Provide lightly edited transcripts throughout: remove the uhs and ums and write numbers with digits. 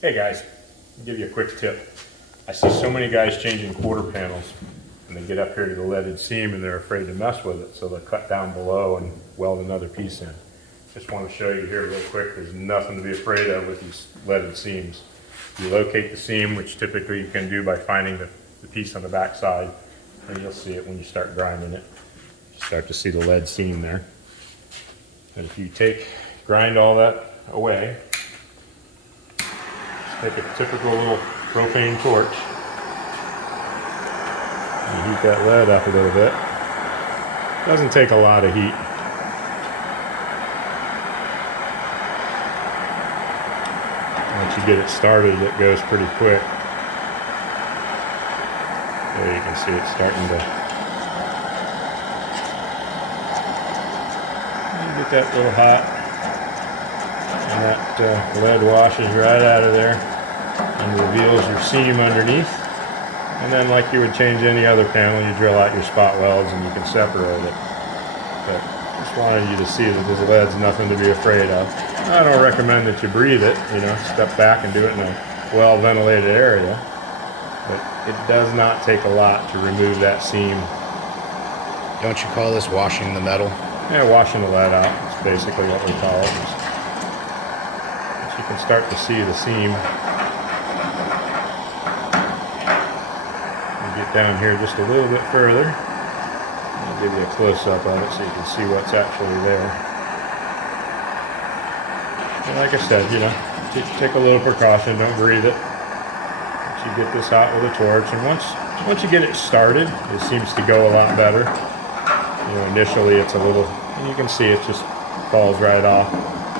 Hey guys, I'll give you a quick tip. I see so many guys changing quarter panels and they get up here to the leaded seam and they're afraid to mess with it, so they'll cut down below and weld another piece in. Just want to show you here real quick, there's nothing to be afraid of with these leaded seams. You locate the seam, which typically you can do by finding the piece on the back side, and you'll see it when you start grinding it. You start to see the lead seam there. And if you grind all that away, take a typical little propane torch and heat that lead up a little bit. Doesn't take a lot of heat. Once you get it started, it goes pretty quick. There you can see it starting to get that little hot. And that lead washes right out of there and reveals your seam underneath. And then like you would change any other panel, you drill out your spot welds and you can separate it. But just wanted you to see that this lead's nothing to be afraid of. I don't recommend that you breathe it, step back and do it in a well-ventilated area. But it does not take a lot to remove that seam. Don't you call this washing the metal? Yeah, washing the lead out. That's basically what we call it. You can start to see the seam. You get down here just a little bit further. I'll give you a close-up on it so you can see what's actually there. And like I said, take a little precaution, don't breathe it. Once you get this hot with a torch, and once you get it started, it seems to go a lot better. Initially it's a little, and you can see it just falls right off,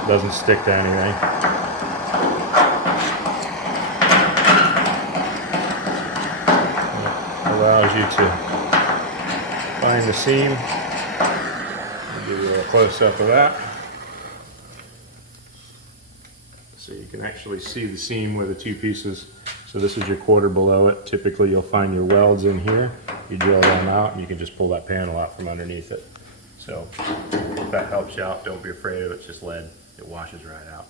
doesn't stick to anything. Allows you to find the seam. I'll give you a close-up of that. So you can actually see the seam with the two pieces. So this is your quarter below it. Typically you'll find your welds in here. You drill them out and you can just pull that panel out from underneath it. So if that helps you out, don't be afraid of it. It's just lead. It washes right out.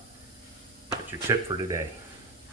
That's your tip for today.